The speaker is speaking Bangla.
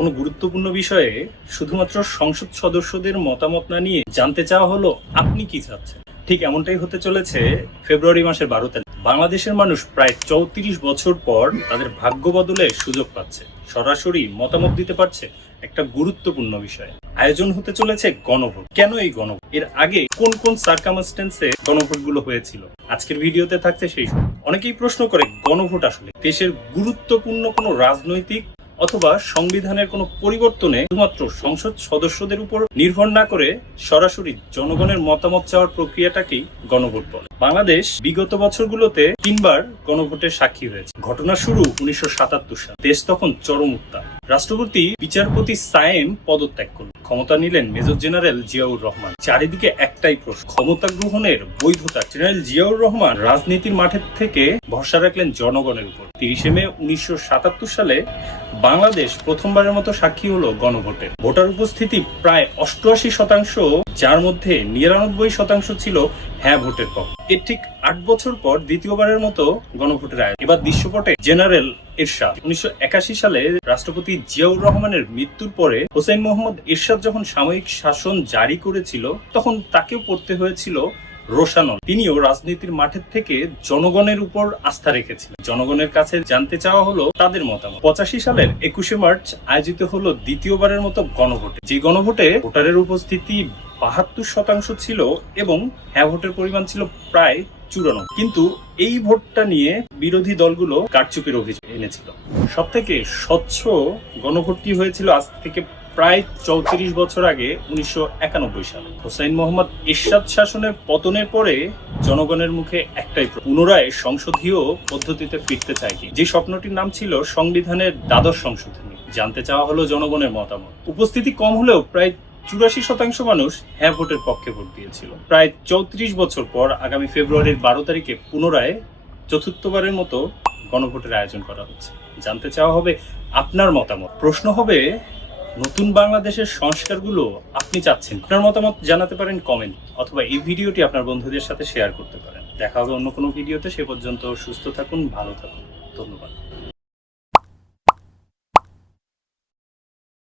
কোনো গুরুত্বপূর্ণ বিষয়ে শুধুমাত্র সংসদ সদস্যদের মতামত না নিয়ে জানতে চাওয়া হলো আপনি কি চাচ্ছেন। ঠিক এমনটাই হতে চলেছে ফেব্রুয়ারি মাসের 12 তারিখ। বাংলাদেশের মানুষ প্রায় 34 বছর পর তাদের ভাগ্য বদলের সুযোগ পাচ্ছে, সরাসরি মতামত দিতে পারছে একটা গুরুত্বপূর্ণ বিষয়। আয়োজন হতে চলেছে গণভোট। কেন এই গণভোট? এর আগে কোন কোন সার্কামস্টেন্সে গণভোট গুলো হয়েছিল? আজকের ভিডিওতে থাকছে সেই সব। অনেকেই প্রশ্ন করে গণভোট আসলে দেশের গুরুত্বপূর্ণ কোনো রাজনৈতিক অথবা সংবিধানের কোনো পরিবর্তনে শুধুমাত্র সংসদ সদস্যদের উপর নির্ভর না করে সরাসরি জনগণের মতামত চাওয়ার প্রক্রিয়াটাকেই গণভোট বলে। বাংলাদেশ বিগত বছরগুলোতে 3বার গণভোটের সাক্ষী হয়েছে। ঘটনা শুরু 1977 সাল। দেশ তখন চরম উত্তাপ। রাষ্ট্রপতি বিচারপতি সায়েম পদত্যাগ করলেন, ক্ষমতা নিলেন মেজর জেনারেল জিয়াউর রহমান। চারিদিকে একটাই প্রশ্ন, ক্ষমতা গ্রহণের বৈধতা। জেনারেল জিয়াউর রহমান রাজনীতির মাঠের থেকে ভরসা রাখলেন জনগণের উপর। 30 মে 1977 সালে বাংলাদেশ প্রথমবারের মতো সাক্ষী হলো গণভোটের। ভোটার উপস্থিতি প্রায় 88%, যার মধ্যে 99% ছিল হ্যাঁ ভোটের পক্ষে। এর ঠিক 8 বছর পর দ্বিতীয়বারের মতো গণভোটের আয়োজন। এবার দৃশ্যপটে জেনারেল এরশাদ। 1981 সালে রাষ্ট্রপতি জিয়াউর রহমানের মৃত্যুর পরে হোসেন মোহাম্মদ এরশাদ যখন সাময়িক শাসন জারি করেছিল, তখন তাকেও পড়তে হয়েছিল রোষানল। তিনিও রাজনীতির মাঠের থেকে জনগণের উপর আস্থা রেখেছিলেন। জনগণের কাছে জানতে চাওয়া হলো তাদের মতামত। 85 সালের 21শে মার্চ আয়োজিত হলো দ্বিতীয়বারের মতো গণভোটে। যে গণভোটে ভোটারের উপস্থিতি 72% ছিল এবং হ্যাঁ ভোটের পরিমাণ ছিল প্রায় 94। কিন্তু এই ভোটটা নিয়ে বিরোধী দলগুলো কারচুপির অভিযোগ এনেছিল। সব থেকে স্বচ্ছ গণভোটটি হয়েছিল আজ থেকে প্রায় 34 বছর আগে 1991 সালে। হোসেন মোহাম্মদ এরশাদ শাসনের পতনের পরে জনগণের মুখে একটাই প্রশ্ন, পুনরায় সংসদীয় পদ্ধতিতে ফিরতে চায় কি? যে স্বপ্নটির নাম ছিল সংবিধানের দ্বাদশ সংশোধনী। জানতে চাওয়া হলো জনগণের মতামত। উপস্থিতি কম হলেও প্রায় 84% মানুষ হ্যাঁ ভোটের পক্ষে ভোট দিয়েছিল। প্রায় 34 বছর পর আগামী ফেব্রুয়ারির 12 তারিখে পুনরায় চতুর্থবারের মতো গণভোটের আয়োজন করা হচ্ছে। জানতে চাওয়া হবে আপনার মতামত। প্রশ্ন হবে, নতুন বাংলাদেশের সংস্কারগুলো আপনি চাচ্ছেন? আপনার মতামত জানাতে পারেন কমেন্ট, অথবা এই ভিডিওটি আপনার বন্ধুদের সাথে শেয়ার করতে পারেন। দেখা হবে অন্য কোনো ভিডিওতে। সে পর্যন্ত সুস্থ থাকুন, ভালো থাকুন। ধন্যবাদ।